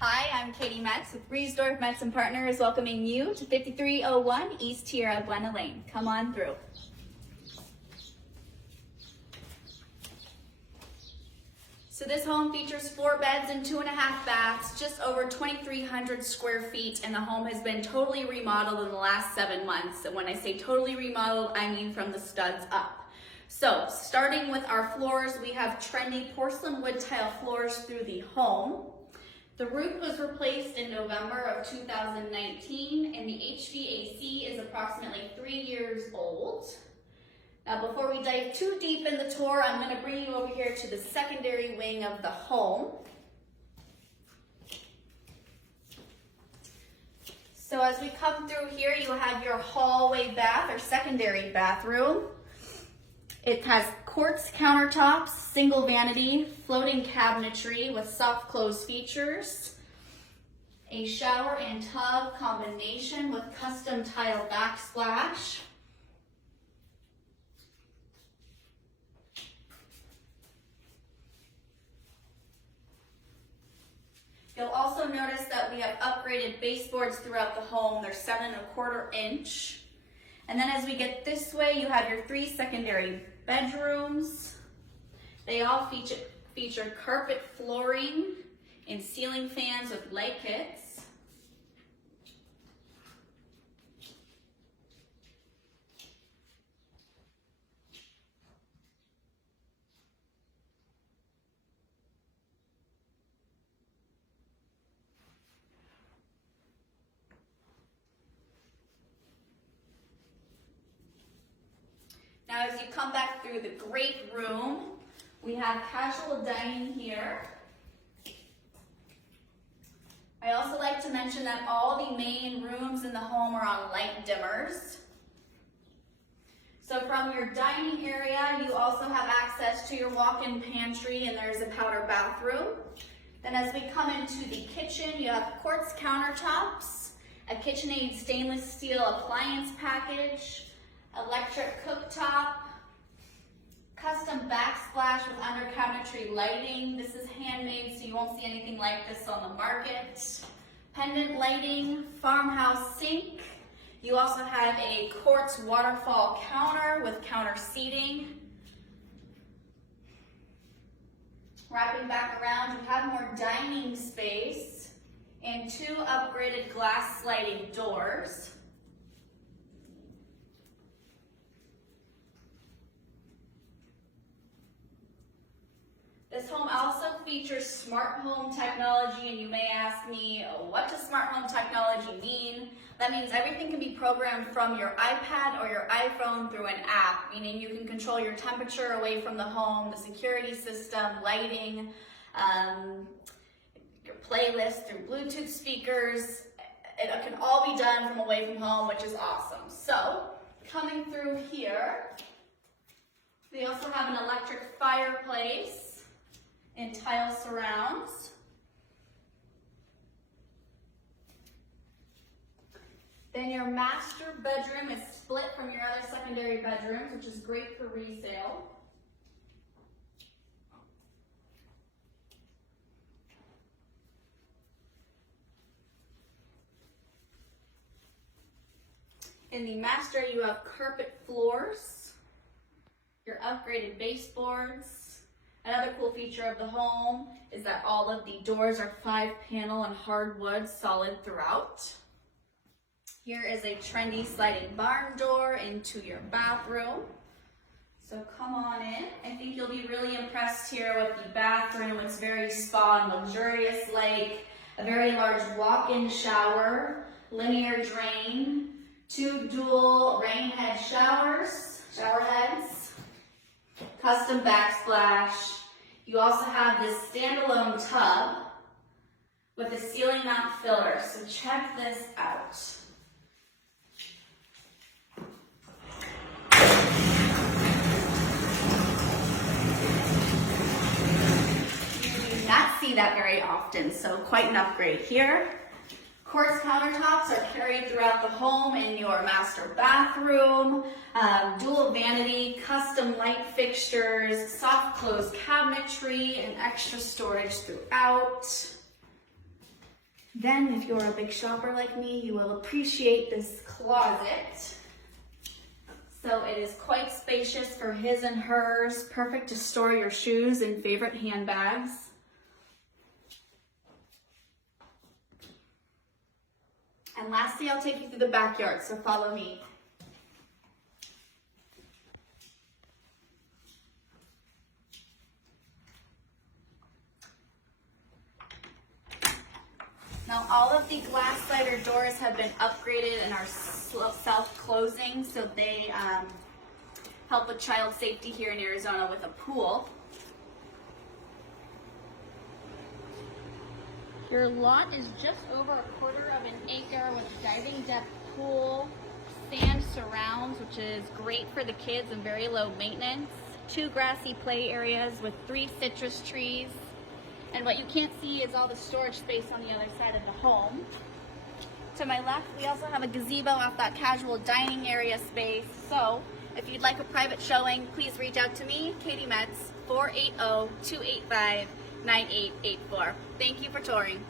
Hi, I'm Katie Metz with Riesdorf Metz & Partners, welcoming you to 5301 East Tierra Buena Lane. Come on through. So this home features 4 beds and 2.5 baths, just over 2,300 square feet, and the home has been totally remodeled in the last 7 months. And when I say totally remodeled, I mean from the studs up. So starting with our floors, we have trendy porcelain wood tile floors through the home. The roof was replaced in November of 2019, and the HVAC is approximately 3 years old. Now, before we dive too deep in the tour, I'm going to bring you over here to the secondary wing of the home. So as we come through here, you have your hallway bath or secondary bathroom. It has quartz countertops, single vanity, floating cabinetry with soft close features, a shower and tub combination with custom tile backsplash. You'll also notice that we have upgraded baseboards throughout the home. They're 7¼ inch. And then as we get this way, you have your 3 secondary bedrooms. They all feature carpet flooring and ceiling fans with light kits. Now as you come back through the great room, we have casual dining here. I also like to mention that all the main rooms in the home are on light dimmers. So from your dining area, you also have access to your walk-in pantry, and there's a powder bathroom. Then as we come into the kitchen, you have quartz countertops, a KitchenAid stainless steel appliance package, electric cooktop, custom backsplash with under cabinetry lighting. This is handmade, so you won't see anything like this on the market. Pendant lighting, farmhouse sink. You also have a quartz waterfall counter with counter seating. Wrapping back around, you have more dining space and 2 upgraded glass sliding doors. This home also features smart home technology, and you may ask me, what does smart home technology mean? That means everything can be programmed from your iPad or your iPhone through an app, meaning you can control your temperature away from the home, the security system, lighting, your playlist through Bluetooth speakers. It can all be done from away from home, which is awesome. So, coming through here, we also have an electric fireplace and tile surrounds. Then your master bedroom is split from your other secondary bedrooms, which is great for resale. In the master, you have carpet floors, your upgraded baseboards. Another cool feature of the home is that all of the doors are 5-panel and hardwood, solid throughout. Here is a trendy sliding barn door into your bathroom. So come on in. I think you'll be really impressed here with the bathroom. It's very spa and luxurious, like a very large walk-in shower, linear drain, 2 dual rain head shower heads, custom backsplash. You also have this standalone tub with a ceiling mount filler. So check this out. You do not see that very often, so quite an upgrade here. Quartz countertops are carried throughout the home in your master bathroom, dual vanity, custom light fixtures, soft close cabinetry, and extra storage throughout. Then if you're a big shopper like me, you will appreciate this closet. So it is quite spacious for his and hers, perfect to store your shoes and favorite handbags. And lastly, I'll take you through the backyard, so follow me. Now all of the glass slider doors have been upgraded and are self-closing, so they help with child safety here in Arizona with a pool. Your lot is just over 1/4 of an acre with a diving depth pool, sand surrounds, which is great for the kids and very low maintenance, 2 grassy play areas with 3 citrus trees. And what you can't see is all the storage space on the other side of the home. To my left, we also have a gazebo off that casual dining area space. So if you'd like a private showing, please reach out to me, Katie Metz, 480-285-9884. Thank you for touring.